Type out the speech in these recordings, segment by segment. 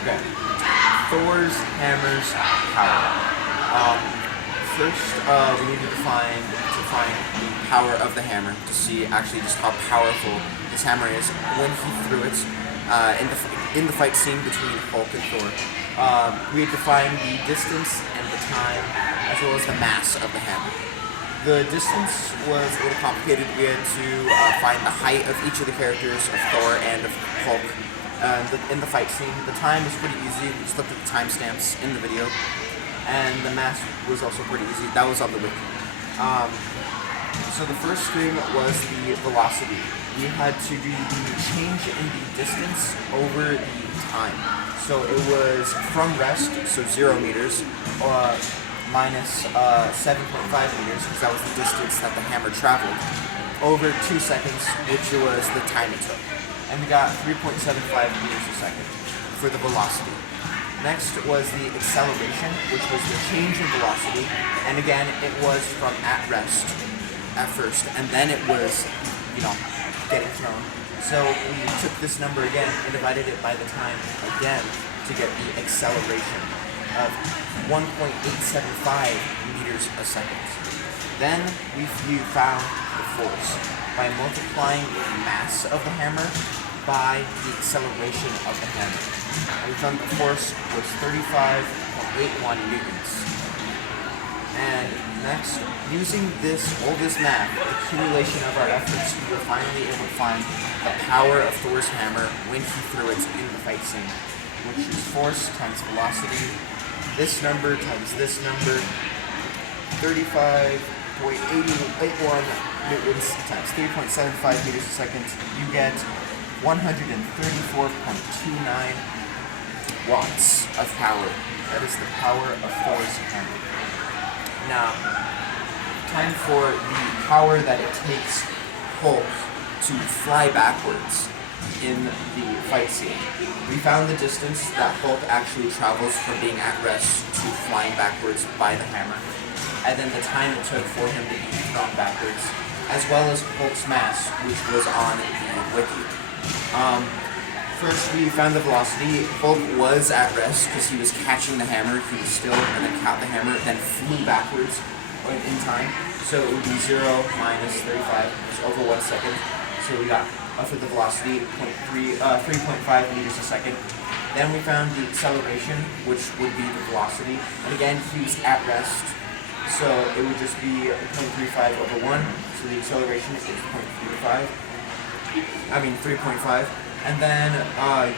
Okay. Thor's hammer's power. First, we need to define the power of the hammer to see actually just how powerful this hammer is when he threw it in the fight scene between Hulk and Thor. We had defined the distance and the time as well as the mass of the hammer. The distance was a little complicated. We had to find the height of each of the characters, of Thor and of Hulk, in the fight scene. The time was pretty easy. We just looked at the timestamps in the video. And the mass was also pretty easy. That was on the wiki. So the first thing was the velocity. We had to do the change in the distance over the time. So it was from rest, so 0 meters, minus 7.5 meters, because that was the distance that the hammer traveled, over 2 seconds, which was the time it took. And we got 3.75 meters a second for the velocity. Next was the acceleration, which was the change in velocity, and again, it was from at rest at first, and then it was, getting thrown. So we took this number again and divided it by the time again to get the acceleration of 1.875 meters a second. Then we found the force by multiplying the mass of the hammer by the acceleration of the hammer. And we found the force was 35.81 newtons. And next, using all this math, the accumulation of our efforts, we were finally able to find the power of Thor's hammer when he threw it in the fight scene, which is force times velocity, this number times this number, 35.81 newtons times 3.75 meters a second, you get 134.29 watts of power. That is the power of Thor's hammer. Now, time for the power that it takes Hulk to fly backwards in the fight scene. We found the distance that Hulk actually travels from being at rest to flying backwards by the hammer, and then the time it took for him to be thrown backwards, as well as Hulk's mass, which was on the wiki. First, we found the velocity. Hulk was at rest because he was catching the hammer. He was still, and then caught the hammer, then flew backwards in time. So it would be 0 minus 35, which is over 1 second. So we got, for the velocity, 3.5 meters a second. Then we found the acceleration, which would be the velocity. And again, he was at rest. So it would just be 0.35 over 1. So the acceleration is 3.5. And then,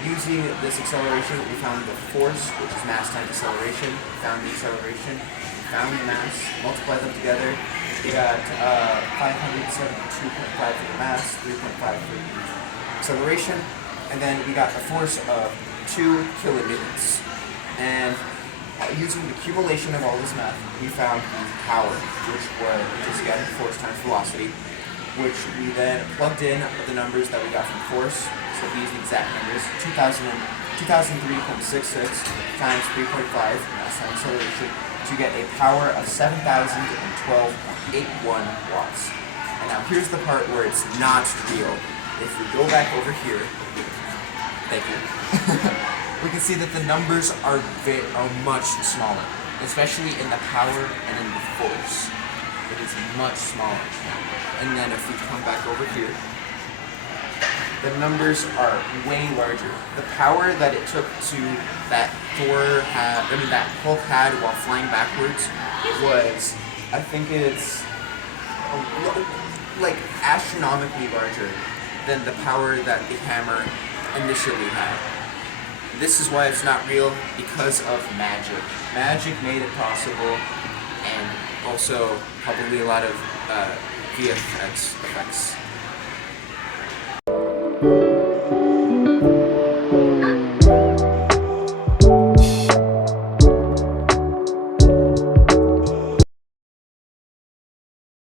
using this acceleration, we found the force, which is mass times acceleration. We found the acceleration, we found the mass, multiplied them together. We got 572.5 for the mass, 3.5 for the acceleration, and then we got a force of 2 kilonewtons. And using the accumulation of all this math, we found the power, which is again force times velocity, which we then plugged in the numbers that we got from force. So we used the exact numbers, 2003.66 times 3.5 mass times acceleration, to get a power of 7,012.81 watts. And now here's the part where it's not real. If we go back over here, thank you, we can see that the numbers are much smaller, especially in the power and in the force. It is much smaller. And then if we come back over here, the numbers are way larger. The power that it took that Hulk had while flying backwards was, I think it's like astronomically larger than the power that the hammer initially had. This is why it's not real, because of magic. Magic made it possible, and also probably a lot of VFX effects.